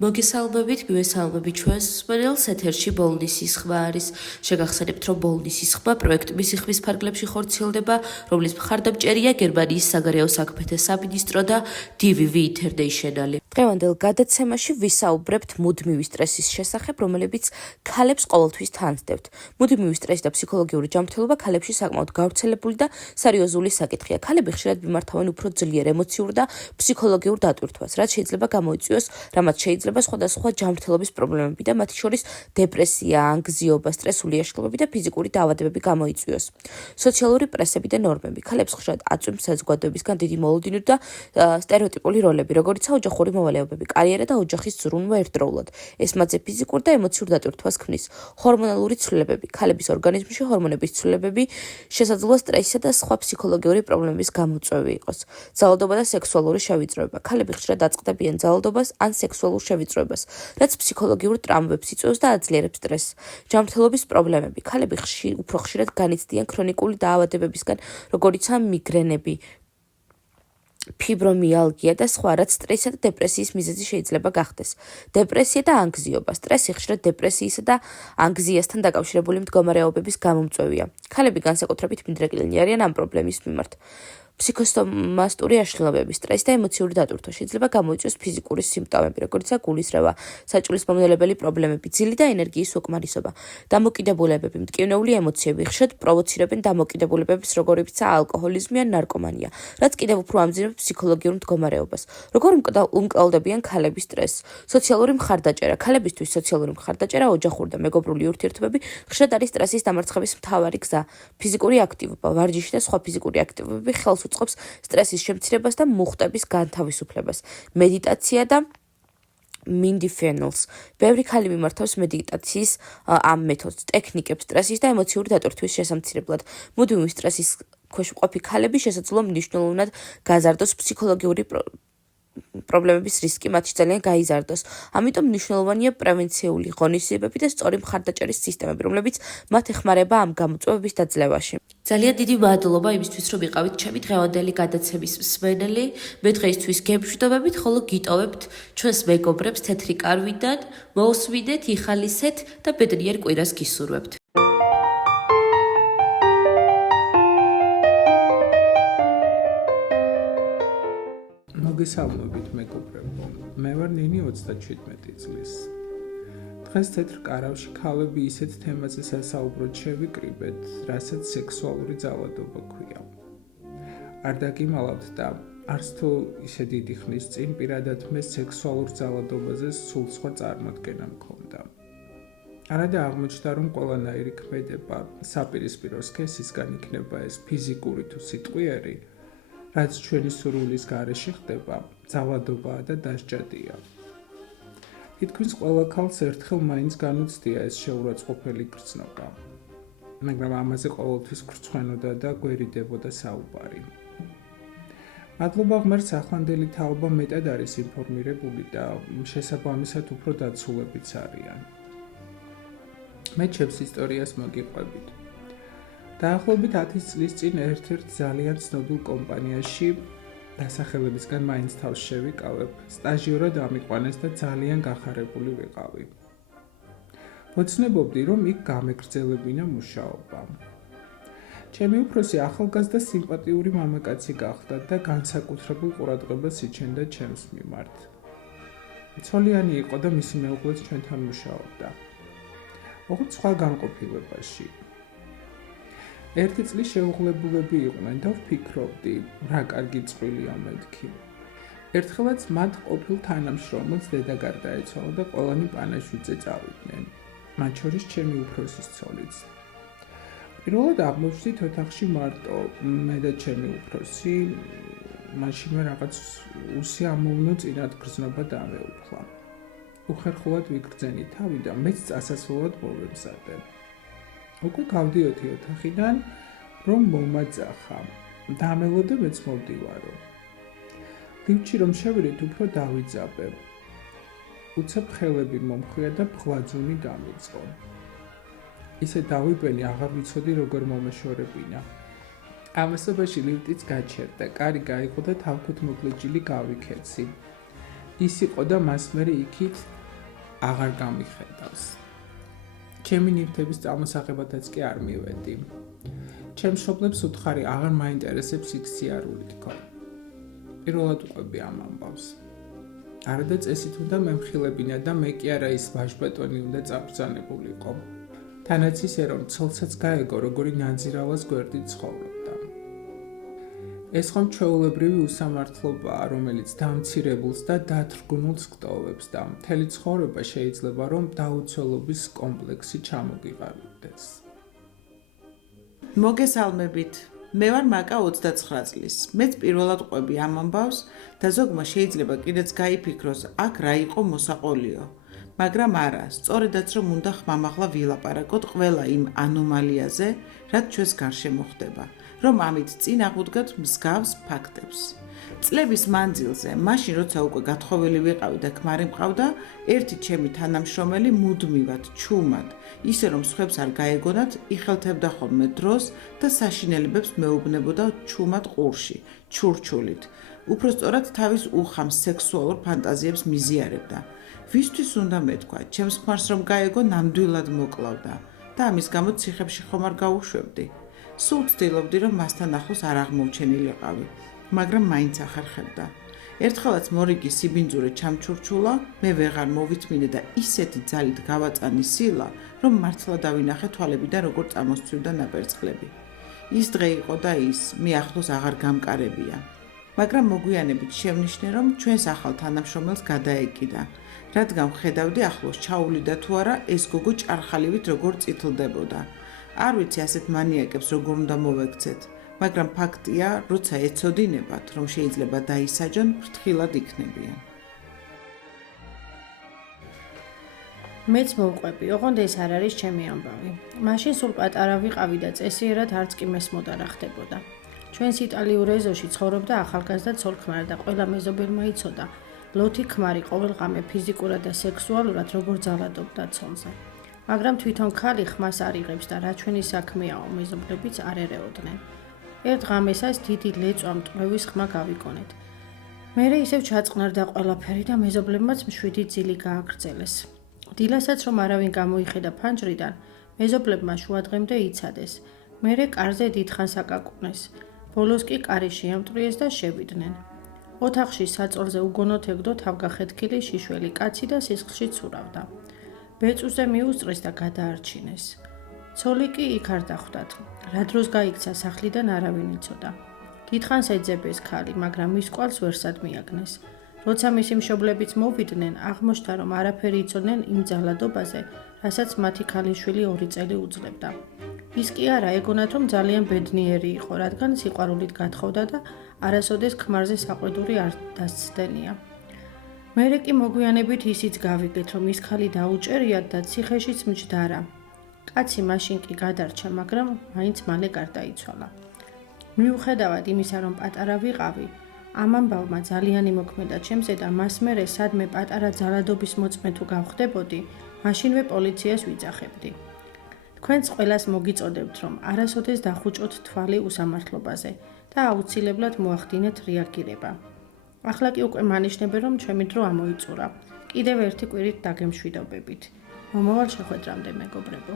მოგესალმებით, გვესალმებით ჩვენს სპეციალს ეთერში ბოლნისის ხმა არის. შეგახსენებთ, რომ ბოლნისის ხმა პროექტების იხვის ფარგლებში ხორციელდება, რომლის მხარდამჭერია გერმანიის საგარეო საქმეთა სამინისტრო და DVV International. დღევანდელ გადაცემაში ვისაუბრებთ მუდმივი სტრესის შესახებ, რომელებიც ქალებს ყოველთვის თანსდებთ. მუდმივი სტრესი და ფსიქოლოგიური ჯანმრთელობა ქალებში საკმაოდ გავრცელებული და სერიოზული საკითხია. ქალები ხშირად მიმართავენ უფრო ძლიერ ემოციურ და ფსიქოლოგიურ დატვირთვას, რაც შეიძლება გამოიწვიოს, რამაც შეიძლება სხვადასხვა ჯანმრთელობის პრობლემები და მათ შორის დეპრესია, ანგზიობა, სტრესული აშლილობები და ფიზიკური დაავადებები გამოიწვიოს. სოციალური პრესები და ნორმები ქალებს ხშირად აწვიმს საზოგადოებისგან დიდი მოლოდინური და სტერეოტიპული როლები, როგორიცაა ოჯახური მოვალეობები, კარიერა და ოჯახის ზრუნვა ერთდროულად. ეს მათზე ფიზიკურ და ემოციურ დატვირთვას ქმნის. ჰორმონალური ცვლილებები ქალების ორგანიზმში ჰორმონების ცვლილებები შესაძლოა სტრესისა და სხვა ფსიქოლოგიური პრობლემების გამოწვევი იყოს. ძალადობა და სექსუალური შევიწროება ქალები ხშირად აწყდებიან ძალადობას ან სექსუალურ შევიწროებას, რაც ფსიქოლოგიურ ტრამვებს იწვევს და აძლიერებს სტრესს. ჯანმრთელობის პრობლემები ქალები უფრო ხშირად განიცდიან ქრონიკული დაავადებებისგან, როგორიცაა მიგრენები, ფიბრომიალგია და სხვა, რაც სტრესისა და დეპრესიის მიზეზი შეიძლება გახდეს. დეპრესია და ანგზიობა სტრესი ხშირად დეპრესიისა და ანგზიასთან დაკავშირებული მდგომარეობების გამომწვევია. ქალები განსაკუთრებით მიდრეკილნი არიან ამ პრობლემის მიმართ. ფსიქოსომატური აშლილობები, სტრესი და ემოციური დატვირთვა შეიძლება გამოიწვიოს ფიზიკური სიმპტომები, როგორიცაა გულისრევა, საჭმლის მომნელებელი პრობლემები, ძილი და ენერგიის უკმარისობა, დამოკიდებულებები, მტკივნეული ემოციები, ხშირად პროვოცირებენ დამოკიდებულებებს, როგორიცაა ალკოჰოლიზმი ან ნარკომანია, რაც კიდევ უფრო ამძიმებს ფსიქოლოგიურ მდგომარეობას. როგორ უმკლავდებიან ქალები სტრესს? სოციალური მხარდაჭერა ქალებისთვის სოციალური მხარდაჭერა, ოჯახური და მეგობრული ურთიერთობები ხშირად არის სტრესის დამარცხების მთავარი გზა. ფიზიკური აქტივობა, ვარჯიში და სხვა ფიზიკური აქტივობები ხელს უწყობს სტრესის შემცირებას და მუხტების განთავისუფლებას. მედიტაცია და მინდიფენელს. ბევრი ქალი მიმართავს მედიტაციის ამ მეთოდს, ტექნიკებს სტრესის და ემოციური დატვირთვის შესამცირებლად. მუდმივი სტრესის ქვეშ მყოფი ქალები შესაძლოა მნიშვნელოვნად გაზარდოს ფსიქოლოგიური პრობლემების რისკი მათში ძალიან გაიზარდოს. ამიტომ მნიშვნელოვანია პრევენციული ღონისძიებები და სწორი მხარდაჭერის სისტემები, რომლებიც მათ ეხმარება ამ გამოწვევების დაძლევაში. ძალიან დიდი მადლობა იმისთვის, რომ იყავით ჩემი დღევანდელი გადაცემის მსმენელი. მე დღეისთვის გემშვიდობებით, ხოლო გიტოვებთ ჩვენს მეგობრებს თეთრი კარვიდან, მოусვიდეთ, იხალისეთ და ბედნიერ კვირას გისურვებთ. მოგესალმებით მეგობრებო, მე ვარ ნინი 37 წლის. დღეს თეთრ კარავში ქალები ისეთ თემაზე სასაუბროდ შევიკრიბეთ, რასაც სექსუალური ძალადობა ქვია. არ დაგიმალავთ და არც თუ ისე დიდი ხნის წინ პირადად მე სექსუალურ ძალადობაზე სულ სხვა წარმოდგენა მქონდა. არადა აღმოჩნდა, რომ ყველანაირი ქმედება საპირისპირო სქესისგან იქნება ეს ფიზიკური თუ სიტყვიერი, რაც ჩვენი სურვილის გარეშე ხდება, ძალადობაა და დასჯადია. თითქმის ყველა ქალს ერთხელ მაინც განუცდია ეს შეურაცხყოფელი გრძნობა, მაგრამ ამაზე ყოველთვის გრცხვენოდა და გვერიდებოდა საუბარი. მადლობა ღმერთს ახლანდელი თაობა მეტად არის ინფორმირებული და შესაბამისად უფრო დაცულებიც არიან. მე ჩემს ისტორიას მოგიყვებით. დაახლოებით 10 წლის წინ ერთ-ერთ ძალიან ცნობილ კომპანიაში დასახელებისგან მაინც თავს შევიკავებ, სტაჟიორად ამიყვანეს და ძალიან გახარებული ვიყავი. მოცნებობდი, რომ იქ გამეგრძელებინა მუშაობა. ჩემი უფროსი ახალგაზრდა სიმპათიური მამაკაცი გახდა და განსაკუთრებულ ყურადღებას იჩენდა ჩემს მიმართ. ცოლიანი იყო და მისი მეუღლეც ჩვენთან მუშაობდა. ოღონდ სხვა განყოფილებაში. ერთი წლის შეუღლებულები იყვნენ და ვფიქრობდი, რა კარგი წყვილია მეთქი. ერთხელაც მათ ყოფილ თანამშრომელს დედა გარდაეცვალა და ყველანი პანაშვიდზე წავიდნენ, მათ შორის ჩემი უფროსის ცოლიც. პირველად აღმოჩნდით ოთახში მარტო მე და ჩემი უფროსი, მაშინვე რაღაც უსიამოვნო წინათ გრძნობა დამეუფლა. უხერხულად ვიგრძენი თავი და მეც წასასვლელად მოვემზადე. უკვე გავდიოდი ოთახიდან, რომ მომაძახა. დამელო და მეც მოვდივარო. ლიფტში რომ შევიდეთ, უფრო დავიძაბე. უცებ ხელები მომხვია და ფხლაძუნი გამიწყო. ისე დავიბენი, აღარ ვიცოდი როგორ მომეშორებინა. ამასობაში ლიფტიც გაჩერდა, კარი გაიყო და თავქოთ მოგლეჯილი გავიქეცი. ის იყო და მას მერე იქით აღარ გამიხედავს. ჩემი ნივთების წარმოსაღებადაც კი არ მივედი. ჩემ მშობლებს უთხარი აღარ მაინტერესებს იქ სიარული თქო. პირველად უყვები ამ ამბავს. არადა წესით უნდა მემხილებინა და მე კი არა ის ვაჟბატონი უნდა წაბრძანებულიყო. თანაც ისე რომ ცოლსაც გაეგო როგორი ნანძირავას გვერდით ცხოვრობდა. ეს ხომ ჩვეულებრივი უსამართლობაა, რომელიც დამცირებულს და დათრგუნულს გტოვებს და მთელი ცხოვრება შეიძლება რომ დაუცველობის კომპლექსი ჩამოგიყალიბდეს. მოგესალმებით. მე ვარ მაკა 29 წლის. მეც პირველად ყვები ამ ამბავს და ზოგმა შეიძლება კიდეც გაიფიქროს, აქ რა იყო მოსაყოლიო. მაგრამ არა, სწორედაც რომ უნდა ხმამაღლა ვილაპარაკოთ ყველა იმ ანომალიაზე, რაც ჩვენს გარშემო ხდება, რომ ამით წინ აღუდგათ მსგავს ფაქტებს. წლების მანძილზე, მაშინ როცა უკვე გათხოვილი ვიყავი და ქმარი მყავდა, ერთი ჩემი თანამშრომელი მუდმივად, ჩუმად, ისე რომ სხვებს არ გაეგონათ, იხელთებდა ხოლმე დროს და საშინელებებს მეუბნებოდა ჩუმად ყურში, ჩურჩულით. უпростоრად თავის უხამს სექსუალურ ფანტაზიებს მიზიარებდა. ვისთვის უნდა მეთქვა, ჩემს ქმარს რომ გაეგო ნამდვილად მოკლავდა და ამის გამო ციხებში ხომ არ გაუშვებდი. სულ ვცდილობდი რომ მასთან ახლოს არ აღმოვჩენილიყავი, მაგრამ მაინც ახერხებდა. ერთხელაც მორიგი სიბინძურე ჩამჩურჩულა, მე ვეღარ მოვიწმინე და ისეთი ძალით გავაწანი სილა, რომ მართლა დავინახე თვალებიდან როგორ წამოსცვივდა ნაპერწკლები. ის დღე იყო და ის, მე ახლოს აღარ გამკარებია. მაგრამ მოგვიანებით შევნიშნე, რომ ჩვენს ახალ თანამშრომელს გადაეკიდა, რადგან ვხედავდი ახლოს ჩაუვლიდა თუ არა ეს გოგო ჭარხალივით როგორ წითლდებოდა. არ ვიცი ასეთ მანიაკებს როგორ უნდა მოვექცეთ, მაგრამ ფაქტია, როცა ეცოდინებათ, რომ შეიძლება დაისაჯონ, ფრთხილად იქნებიან. მეც მოვყვები, ოღონდ ეს არ არის ჩემი ამბავი. მაშინ სულ პატარა ვიყავი და წესიერად არც კი მესმოდა რა ხდებოდა. ჩვენს იტალიურ ეზოში ცხოვრობდა ახალგაზრდა ცოლ-ქმარი და ყველა მეზობელმა იცოდა, ლოთი ქმარი ყოველღამე ფიზიკურად და სექსუალურად როგორ ძალადობდა ცოლზე. მაგრამ თვითონ ქალი ხმას არ იღებს და რა ჩვენი საქმეაო, მეზობლებიც არ ერეოდნენ. ერთ ღამესას დიდი ლეწვა მტვრევის ხმა გავიგონეთ. მერე ისევ ჩაწყნარდა ყველაფერი და მეზობლებმაც მშვიდი ძილი გააგრძელეს. დილასაც რომ არავინ გამოიხედა ფანჯრიდან, მეზობლებმა შუადღემდე იცადეს. მერე კარზე დიდხანს აკაკუნეს. ბოლოს კი კარი შეამტვრიეს და შევიდნენ. ოთახში საწოლზე უგონოდ ეგდო თავგახეთქილი შიშველი კაცი და სისხლში ცურავდა. ბეწვზე მიუსწრეს და გადაარჩინეს. ცოლი კი იქ არ დახვდათ. რა დროს გაიქცა სახლიდან არავინ იცოდა. დიდხანს ეძებეს ქალი, მაგრამ მის კვალს ვერსად მიაგნეს. როცა მისი მშობლებიც მოვიდნენ, აღმოჩნდა რომ არაფერი იცოდნენ იმ ძალადობაზე, რასაც მათი ქალიშვილი 2 წელი უძლებდა. ის კი არა ეგონათ რომ ძალიან ბედნიერი იყო, რადგან სიყვარულით გათხოვდა და არასოდეს ქმარზე საყვედური არ დასცდენია. მერე კი მოგვიანებით ისიც გავიგეთ, რომ ის ქალი დაუჭერიათ და ციხეშიც მჯდარა. კაცი მაშინ კი გადარჩა, მაგრამ მაინც მალე გარდაიცვალა. მიუხედავად იმისა, რომ პატარა ვიყავი, ამ ამბავმა ძალიან იმოქმედა ჩემზე და მას მერე სადმე პატარა ძალადობის მოწმე თუ გავხდებოდი, მაშინვე პოლიციას ვიძახებდი. თქვენც ყველას მოგიწოდებთ, რომ არასოდეს დახუჭოთ თვალი უსამართლობაზე და აუცილებლად მოახდინეთ რეაგირება. ახლა კი უკვე მანიშნებენ, რომ ჩემი დრო ამოიწურა. კიდევ ერთი კვირით დაგემშვიდობებით. მომავალ შეხვედრამდე, მეგობრებო.